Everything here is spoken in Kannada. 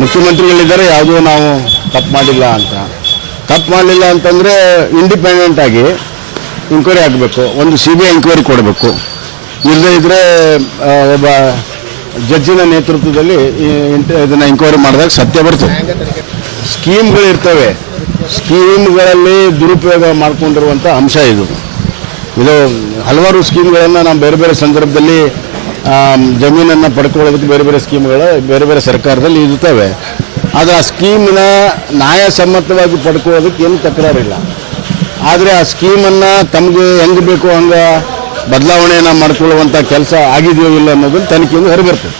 ಮುಖ್ಯಮಂತ್ರಿಗಳಿದ್ದಾರೆ, ಯಾವುದೂ ನಾವು ತಪ್ಪು ಮಾಡಿಲ್ಲ ಅಂತ. ತಪ್ಪು ಮಾಡಲಿಲ್ಲ ಅಂತಂದರೆ ಇಂಡಿಪೆಂಡೆಂಟಾಗಿ ಎಂಕ್ವೈರಿ ಆಗಬೇಕು, ಒಂದು CBI ಎಂಕ್ವೈರಿ ಕೊಡಬೇಕು. ಇಲ್ಲದೇ ಇದ್ದರೆ ಒಬ್ಬ ಜಡ್ಜಿನ ನೇತೃತ್ವದಲ್ಲಿ ಇದನ್ನು ಎಂಕ್ವೈರಿ ಮಾಡಿದಾಗ ಸತ್ಯ ಬರ್ತದೆ. ಸ್ಕೀಮ್ಗಳಿರ್ತವೆ, ಸ್ಕೀಮ್ಗಳಲ್ಲಿ ದುರುಪಯೋಗ ಮಾಡಿಕೊಂಡಿರುವಂಥ ಅಂಶ ಇದು. ಹಲವಾರು ಸ್ಕೀಮ್ಗಳನ್ನು ನಾವು ಬೇರೆ ಬೇರೆ ಸಂದರ್ಭದಲ್ಲಿ ಜಮೀನನ್ನು ಪಡ್ಕೊಳ್ಳೋದಕ್ಕೆ ಬೇರೆ ಬೇರೆ ಸ್ಕೀಮ್ಗಳು ಬೇರೆ ಬೇರೆ ಸರ್ಕಾರದಲ್ಲಿ ಇರ್ತವೆ. ಆದರೆ ಆ ಸ್ಕೀಮ್ನ ನ್ಯಾಯಸಮ್ಮತವಾಗಿ ಪಡ್ಕೊಳ್ಳೋದಕ್ಕೆ ಏನು ತಕರಾರಿಲ್ಲ. ಆದರೆ ಆ ಸ್ಕೀಮನ್ನು ತಮಗೆ ಹೆಂಗೆ ಬೇಕು ಹಂಗೆ ಬದಲಾವಣೆಯನ್ನು ಮಾಡ್ಕೊಳ್ಳುವಂಥ ಕೆಲಸ ಆಗಿದೆಯೋ ಇಲ್ಲ ಅನ್ನೋದನ್ನು ತನಿಖೆಯಿಂದ ಹೊರಬರ್ತದೆ.